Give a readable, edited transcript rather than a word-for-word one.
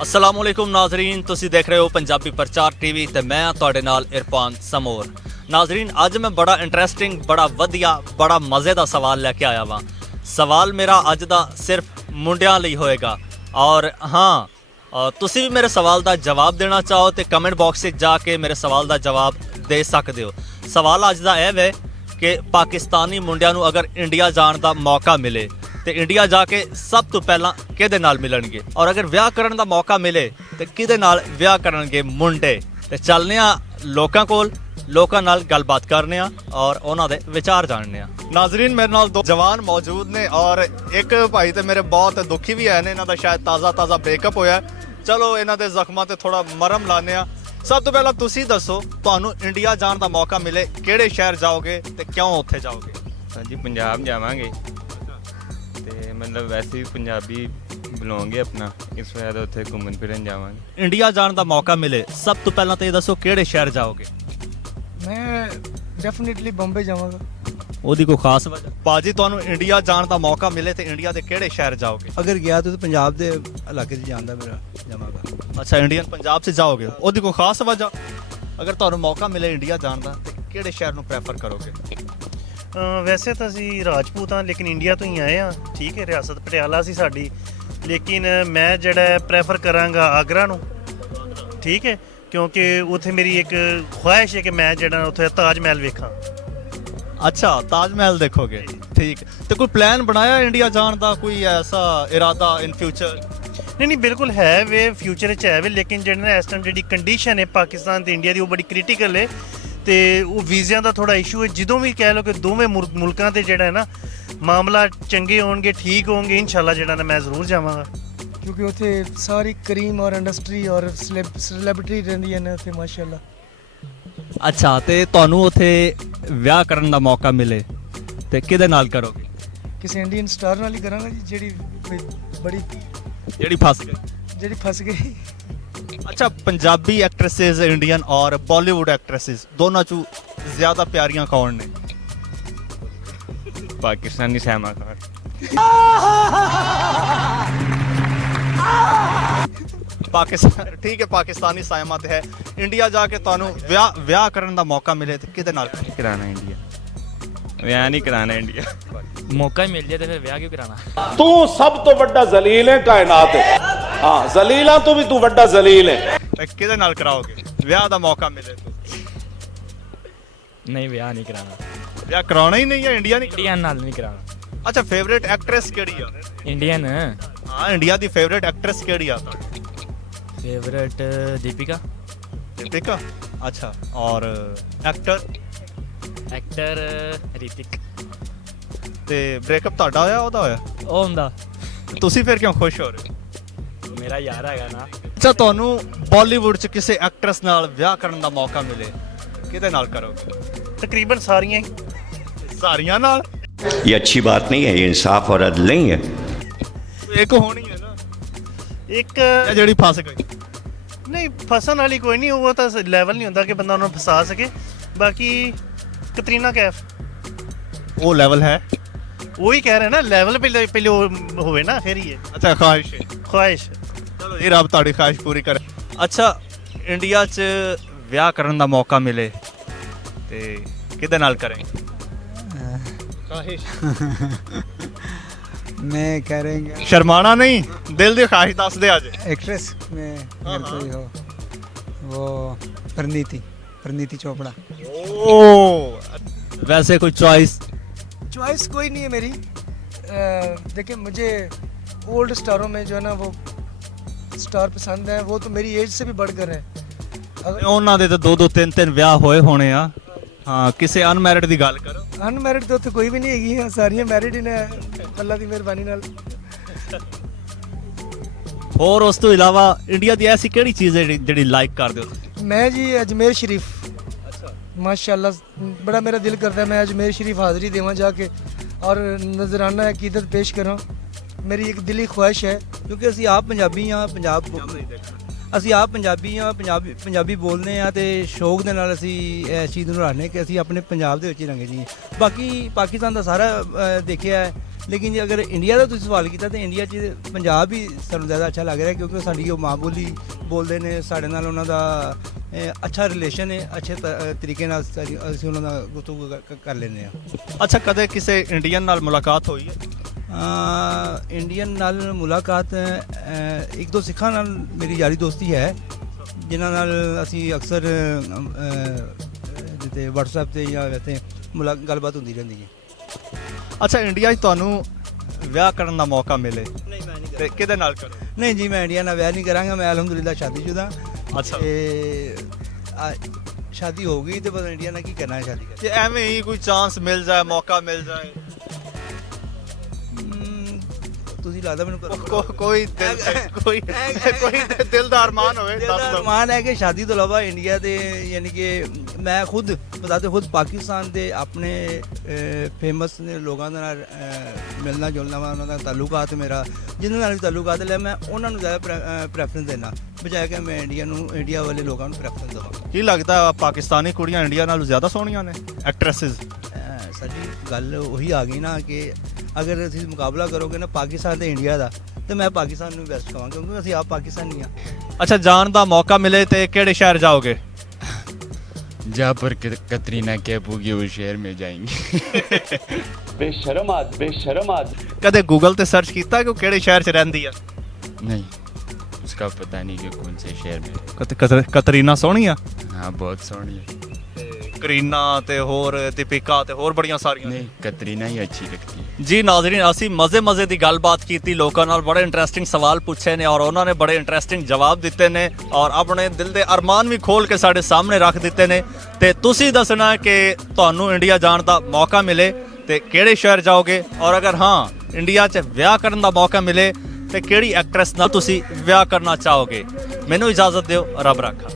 अस्सलामुअलैकुम नाजरीन, तुसी देख रहे हो पंजाबी प्रचार टीवी ते मैं तुहाडे नाल इरफान समोर। नाजरीन, अज मैं बड़ा इंटरेस्टिंग, बड़ा वधिया, बड़ा मज़े का सवाल लैके आया वां। सवाल मेरा अज दा सिर्फ मुंडियां लई होएगा और हाँ, तुसी भी मेरे सवाल का जवाब देना चाहो तो कमेंट बॉक्स से जाके मेरे सवाल का जवाब दे सकते हो। सवाल अज का यह है कि पाकिस्तानी मुंडियां नूं अगर इंडिया जाण का मौका मिले तो इंडिया जाके सब तो पहला किहदे नाल मिलणगे, और अगर विआह करन दा मौका मिले तो किहदे नाल विआह करनगे मुंडे। तो चलने आ लोकां नाल गलबात करने आ और उन्हां दे विचार जानने आ। नाजरीन, मेरे नाल दो जवान मौजूद ने और एक भाई तो मेरे बहुत दुखी भी है, इन्हां दा शायद ताज़ा ब्रेकअप होया। चलो इन्हां दे जख्मां ते थोड़ा मरहम लाने आ। सब तो पहला तुसी दसो, तुहानू इंडिया जाण दा मौका मिले किहड़े शहर जाओगे ते क्यों उत्थे जाओगे? हाँ जी, पंजाब जावांगे ते मतलब वैसे भी पंजाबी बिलोंग है अपना, इस वजह से उत्थे घूमन फिरन जावांगे। इंडिया जाण दा मौका मिले सब तो पहला तो ये दसो किहड़े शहर जाओगे? मैं डेफिनेटली बॉम्बे जावांगा। ओदी कोई खास वजह? बाजी, तुहानू इंडिया जाण दा मौका मिले तो इंडिया दे किहड़े शहर जाओगे? अगर गया तो पंजाब दे इलाके च जांदा मेरा जावांगा। अच्छा, इंडियन पंजाब से जाओगे, ओदी कोई खास वजह? अगर तुहानू मौका मिले इंडिया जाण दा ते किहड़े शहर नू प्रेफर करोगे? वैसे तो ਅਸੀਂ ਰਾਜਪੂਤ ਹਾਂ लेकिन इंडिया तो ही आए हाँ। ठीक है, रियासत पटियाला सी साडी, लेकिन मैं ਜਿਹੜਾ ਪ੍ਰੈਫਰ ਕਰਾਂਗਾ ਆਗਰਾ ਨੂੰ। ठीक है, क्योंकि ਉੱਥੇ मेरी एक ख्वाहिश है कि मैं ਜਿਹੜਾ ਉੱਥੇ ਤਾਜ ਮਹਿਲ ਵੇਖਾਂ। अच्छा, ताजमहल देखोगे, ठीक। तो कोई प्लान बनाया इंडिया जाण दा, कोई ऐसा इरादा इन फ्यूचर? नहीं बिल्कुल है वे फ्यूचर च है वे, लेकिन ਜਿਹੜਾ ਨਾ ਇਸ ਟਾਈਮ ਜਿਹੜੀ ਕੰਡੀਸ਼ਨ ਹੈ ਪਾਕਿਸਤਾਨ ਤੇ ਇੰਡੀਆ ਦੀ ਉਹ ਬੜੀ ਕ੍ਰਿਟੀਕਲ ਹੈ ਤੇ ਉਹ ਵੀਜ਼ਿਆਂ ਦਾ ਥੋੜਾ ਇਸ਼ੂ ਹੈ। ਜਦੋਂ ਵੀ ਕਹਿ ਲਓ ਕਿ ਦੋਵੇਂ ਮੁਲਕਾਂ ਤੇ ਜਿਹੜਾ ਹੈ ਨਾ ਮਾਮਲਾ ਚੰਗੇ ਹੋਣਗੇ, ਠੀਕ ਹੋਣਗੇ, ਇਨਸ਼ਾਅੱਲਾ ਜਿਹੜਾ ਨਾ ਮੈਂ ਜ਼ਰੂਰ ਜਾਵਾਂਗਾ। क्योंकि उत्थे सारी करीम और इंडस्ट्री और सैलेब्रिटी रहिंदियां ने उत्थे माशाअल्लाह। अच्छा, तो तुहानू उत्थे विआह करन दा मौका मिले तो किहदे नाल करोगे? किसी इंडियन स्टार नाल ही करांगा जी, जेड़ी बड़ी जेड़ी फस गई। गई। अच्छा, पंजाबी एक्ट्रेसेस इंडियन और बॉलीवुड एक्ट्रेसेस दोनों चू ज्यादा प्यारियां कौन ने? पाकिस्तानी सैमा खान। पाकिस्तान, ठीक है, पाकिस्तानी सायमा ते है। इंडिया जाके तुहानू विआह करन दा मौका मिले तो किहदे नाल? कराना इंडिया, विआह नहीं कराना इंडिया। मौका ही मिल जाए तो फिर ब्याह क्यों कराना? तू सब तो बड़ा जलील है कायनात है। हाँ, जलीला तो भी तू बड़ा जलील है। ते किहदे नाल कराओगे विआह दा मौका मिले तो? नहीं, ब्याह नहीं कराना। विआह कराना ही नहीं है, इंडिया नहीं? इंडियन नाल नहीं कराना। अच्छा, फेवरेट एक्ट्रेस केड़ी है? इंडियन हाँ, इंडिया दी फेवरेट एक्ट्रेस केड़ी है? फेवरेट दीपिका। दीपिका। अच्छा, और एक्टर? एक्टर ऋतिक। ते ब्रेकअप ਤੁਹਾਡਾ ਹੋਇਆ ਉਹਦਾ ਹੋਇਆ? ਉਹ ਹੁੰਦਾ ਤੁਸੀਂ ਫਿਰ ਕਿਉਂ ਖੁਸ਼ ਹੋ ਰਹੇ ਹੋ? ਮੇਰਾ ਯਾਰ ਹੈਗਾ ਨਾ। ਅੱਛਾ, ਤੁਹਾਨੂੰ ਬਾਲੀਵੁੱਡ 'ਚ ਕਿਸੇ ਐਕਟਰੈਸ ਨਾਲ ਵਿਆਹ ਕਰਨ ਦਾ ਮੌਕਾ ਮਿਲੇ ਕਿਹਦੇ ਨਾਲ ਕਰੋਗੇ? ਤਕਰੀਬਨ ਸਾਰੀਆਂ ਹੀ। ਸਾਰੀਆਂ ਨਾਲ? ये अच्छी बात नहीं है, ये इंसाफ और अदल नहीं है। ਇੱਕ ਹੋਣੀ ਹੈ ਨਾ ਇੱਕ ਇਹ ਜਿਹੜੀ ਫਸ ਗਈ। ਨਹੀਂ ਫਸਣ ਵਾਲੀ ਕੋਈ ਨਹੀਂ, ਉਹ ਤਾਂ ਲੈਵਲ ਨਹੀਂ ਹੁੰਦਾ ਕਿ ਬੰਦਾ ਉਹਨਾਂ ਨੂੰ ਫਸਾ ਸਕੇ। ਬਾਕੀ ਕਤਰੀਨਾ ਕੈਫ ਉਹ ਲੈਵਲ ਹੈ? ਉਹੀ ਕਹਿ ਰਹੇ ਨਾ, ਲੈਵਲ ਪਹਿਲੇ ਹੋਵੇ ਨਾ ਫਿਰ ਹੀ ਹੈ। ਅੱਛਾ, ਖਾਹਿਸ਼ ਹੈ। ख्वाहिश। ਚਲੋ ਜੀ, ਰੱਬ ਤੁਹਾਡੀ ਖਾਹਿਸ਼ ਪੂਰੀ ਕਰੇ। ਅੱਛਾ, ਇੰਡੀਆ 'ਚ ਵਿਆਹ ਕਰਨ ਦਾ ਮੌਕਾ ਮਿਲੇ ਤੇ ਕਿਹਦੇ ਨਾਲ ਕਰਾਂਗੇ? ਖਾਹਿਸ਼ मैं करेंगे ਸ਼ਰਮਾਣਾ ਨਹੀਂ, ਦਿਲ ਦੀ ਖਾਹਿਸ਼ ਦੱਸ ਦੇ ਅੱਜ। एक्ट्रेस में अगर कोई हो, वो परिणीति चोपड़ा। ओ, वैसे कोई चॉइस? चॉइस कोई नहीं है मेरी। देखिए, मुझे ओल्ड स्टारों में जो है ना वो स्टार पसंद है, वो तो मेरी एज से भी बढ़कर है। ਉਹਨਾਂ ਦੇ ਤਾਂ ਦੋ ਤਿੰਨ ਵਿਆਹ ਹੋਏ ਹੋਣੇ ਆ। ਹਾਂ, ਕਿਸੇ ਅਨਮੈਰਿਡ ਦੀ ਗੱਲ ਕਰੋ। अनमैरिड तो उत्थे कोई भी नहीं हैगी, सारियां मैरिड ही ने अल्लाह दी मेहरबानी नाल। ਹੋਰ ਉਸ ਤੋਂ ਇਲਾਵਾ ਇੰਡੀਆ ਦੀ ਐਸੀ ਕਿਹੜੀ ਚੀਜ਼ ਹੈ ਜਿਹੜੀ ਲਾਈਕ ਕਰਦੇ ਹੋ? मैं जी अजमेर शरीफ। माशाल्लाह बड़ा मेरा दिल करता है मैं अजमेर शरीफ हाज़री देवां जाके और नजराना अकीदत पेश करा। मेरी एक दिली ख्वाहिश है। क्योंकि ਅਸੀਂ ਆਪ ਪੰਜਾਬੀ ਆ, ਅਸੀਂ ਆਪ ਪੰਜਾਬੀ ਆ, ਪੰਜਾਬੀ ਬੋਲਦੇ ਆ ਤੇ ਸ਼ੌਕ ਦੇ ਨਾਲ ਅਸੀਂ ਇਸ ਚੀਜ਼ ਨੂੰ ਰੱਖਦੇ ਕਿ ਅਸੀਂ ਆਪਣੇ ਪੰਜਾਬ ਦੇ ਵਿੱਚ ਹੀ ਰੰਗੇ ਜੀ। ਬਾਕੀ ਪਾਕਿਸਤਾਨ ਦਾ ਸਾਰਾ ਦੇਖਿਆ ਲੇਕਿਨ ਜੇ ਅਗਰ ਇੰਡੀਆ ਦਾ ਤੁਸੀਂ ਸਵਾਲ ਕੀਤਾ ਤਾਂ ਇੰਡੀਆ 'ਚ ਪੰਜਾਬ ਹੀ ਸਾਨੂੰ ਜ਼ਿਆਦਾ ਅੱਛਾ ਲੱਗ ਰਿਹਾ ਕਿਉਂਕਿ ਸਾਡੀ ਉਹ ਮਾਂ ਬੋਲੀ ਬੋਲਦੇ ਨੇ, ਸਾਡੇ ਨਾਲ ਉਹਨਾਂ ਦਾ ਅੱਛਾ ਰਿਲੇਸ਼ਨ ਹੈ, ਅੱਛੇ ਤਰੀਕੇ ਨਾਲ ਅਸੀਂ ਉਹਨਾਂ ਦਾ ਗੁਫ਼ਤਗੂ ਕਰ ਲੈਂਦੇ ਹਾਂ। ਅੱਛਾ, ਕਦੇ ਕਿਸੇ ਇੰਡੀਅਨ ਨਾਲ ਮੁਲਾਕਾਤ ਹੋਈ ਹੈ? ਇੰਡੀਅਨ ਨਾਲ ਮੁਲਾਕਾਤ ਇੱਕ ਦੋ ਸਿੱਖਾਂ ਨਾਲ ਮੇਰੀ ਯਾਰੀ ਦੋਸਤੀ ਹੈ, ਜਿਨ੍ਹਾਂ ਨਾਲ ਅਸੀਂ ਅਕਸਰ ਜਿੱਤੇ WhatsApp ਤੇ ਜਾਂ ਵੈਸੇ ਗੱਲਬਾਤ ਹੁੰਦੀ ਰਹਿੰਦੀ ਹੈ। ਅੱਛਾ, ਇੰਡੀਆ 'ਚ ਤੁਹਾਨੂੰ ਵਿਆਹ ਕਰਨ ਦਾ ਮੌਕਾ ਮਿਲੇ ਨਹੀਂ, ਮੈਂ ਨਹੀਂ ਤੇ ਕਿਹਦੇ ਨਾਲ ਕਰੋ? ਨਹੀਂ ਜੀ, ਮੈਂ ਇੰਡੀਆ ਨਾਲ ਵਿਆਹ ਨਹੀਂ ਕਰਾਂਗਾ। ਮੈਂ ਅਲਹਮਦੁਲਿਲਾ ਸ਼ਾਦੀशुदा। ਅੱਛਾ। ਤੇ ਸ਼ਾਦੀ ਹੋ ਗਈ ਤੇ ਪਤਾ ਇੰਡੀਆ ਨਾਲ ਕੀ ਕਰਨਾ ਹੈ ਸ਼ਾਦੀ ਕਰਕੇ। ਜੇ ਐਵੇਂ ਹੀ ਕੋਈ ਚਾਂਸ ਮਿਲ ਜਾਏ, ਮੌਕਾ ਮਿਲ ਜਾਏ, ਤੁਸੀਂ ਲੱਗਦਾ ਮੈਨੂੰ ਕੋਈ ਦਿਲ ਦਾ ਅਰਮਾਨ ਹੋਵੇ, ਦੱਸ ਦਿਓ। ਅਰਮਾਨ ਹੈ ਕਿ ਸ਼ਾਦੀ ਤੋਂ ਇਲਾਵਾ ਇੰਡੀਆ ਦੇ ਯਾਨੀ ਕਿ ਮੈਂ ਖੁਦ ਬਤਾਤੇ ਖੁਦ ਪਾਕਿਸਤਾਨ ਦੇ ਆਪਣੇ ਫੇਮਸ ਨੇ ਲੋਕਾਂ ਦੇ ਨਾਲ ਮਿਲਣਾ ਜੁਲਣਾ ਵਾ, ਉਹਨਾਂ ਦਾ ਤਾਲੁਕਾਤ ਮੇਰਾ ਜਿਨ੍ਹਾਂ ਨਾਲ ਵੀ ਤਾਲੁਕਾਤ ਲੈ, ਮੈਂ ਉਹਨਾਂ ਨੂੰ ਜ਼ਿਆਦਾ ਪ੍ਰੈਫਰੈਂਸ ਦੇਣਾ ਬਜਾਏ ਕਿ ਮੈਂ ਇੰਡੀਆ ਵਾਲੇ ਲੋਕਾਂ ਨੂੰ ਪ੍ਰੈਫਰੈਂਸ ਦੇਵਾਂ। ਕੀ ਲੱਗਦਾ ਪਾਕਿਸਤਾਨੀ ਕੁੜੀਆਂ ਇੰਡੀਆ ਨਾਲੋਂ ਜ਼ਿਆਦਾ ਸੋਹਣੀਆਂ ਨੇ ਐਕਟਰੈਸਿਸ? ਸਾਡੀ ਗੱਲ ਉਹੀ ਆ ਗਈ ਨਾ ਕਿ ਅਗਰ ਤੁਸੀਂ ਮੁਕਾਬਲਾ ਕਰੋਗੇ ਨਾ ਪਾਕਿਸਤਾਨ ਤੇ ਇੰਡੀਆ ਦਾ, ਤੇ ਮੈਂ ਪਾਕਿਸਤਾਨ ਨੂੰ ਬੈਸਟ ਕਹਾਂਗਾ ਕਿਉਂਕਿ ਅਸੀਂ ਆਪ ਪਾਕਿਸਤਾਨੀ ਹਾਂ। ਅੱਛਾ, ਜਾਣ ਦਾ ਮੌਕਾ ਮਿਲੇ ਤੇ ਕਿਹੜੇ ਸ਼ਹਿਰ ਜਾਓਗੇ? जहाँ पर कतरीना कैफ होगी उस शहर में जाएंगे। बेशरम आदमी ਕਦੇ ਗੂਗਲ ਤੇ ਸਰਚ ਕੀਤਾ ਕਿ ਉਹ ਕਿਹੜੇ ਸ਼ਹਿਰ 'ਚ ਰਹਿੰਦੀ ਆ? नहीं, उसका पता नहीं कि कौन से शहर में। ਕਤਰੀਨਾ ਸੋਹਣੀ ਆ? हाँ, बहुत सोहनी है। ਕਰੀਨਾ ਤੇ ਹੋਰ ਦੀਪਿਕਾ ਤੇ ਹੋਰ ਬੜੀਆਂ ਸਾਰੀਆਂ। नहीं, कतरीना ही अच्छी लगती है। ਜੀ ਨਾਜ਼ਰੀਨ, ਅਸੀਂ ਮਜ਼ੇ ਦੀ ਗੱਲਬਾਤ ਕੀਤੀ, ਲੋਕਾਂ ਨਾਲ ਬੜੇ ਇੰਟਰਸਟਿੰਗ ਸਵਾਲ ਪੁੱਛੇ ਨੇ ਔਰ ਉਹਨਾਂ ਨੇ ਬੜੇ ਇੰਟਰਸਟਿੰਗ ਜਵਾਬ ਦਿੱਤੇ ਨੇ ਔਰ ਆਪਣੇ ਦਿਲ ਦੇ ਅਰਮਾਨ ਵੀ ਖੋਲ ਕੇ ਸਾਡੇ ਸਾਹਮਣੇ ਰੱਖ ਦਿੱਤੇ ਨੇ। ਤੇ ਤੁਸੀਂ ਦੱਸਣਾ ਕਿ ਤੁਹਾਨੂੰ ਇੰਡੀਆ ਜਾਣ ਦਾ ਮੌਕਾ ਮਿਲੇ ਤੇ ਕਿਹੜੇ ਸ਼ਹਿਰ ਜਾਓਗੇ, ਔਰ ਅਗਰ ਹਾਂ ਇੰਡੀਆ 'ਚ ਵਿਆਹ ਕਰਨ ਦਾ ਮੌਕਾ ਮਿਲੇ ਤੇ ਕਿਹੜੀ ਐਕਟਰੈਸ ਨਾਲ ਤੁਸੀਂ ਵਿਆਹ ਕਰਨਾ ਚਾਹੋਗੇ। ਮੈਨੂੰ ਇਜਾਜ਼ਤ ਦਿਓ, ਰੱਬ ਰਾਖਾ।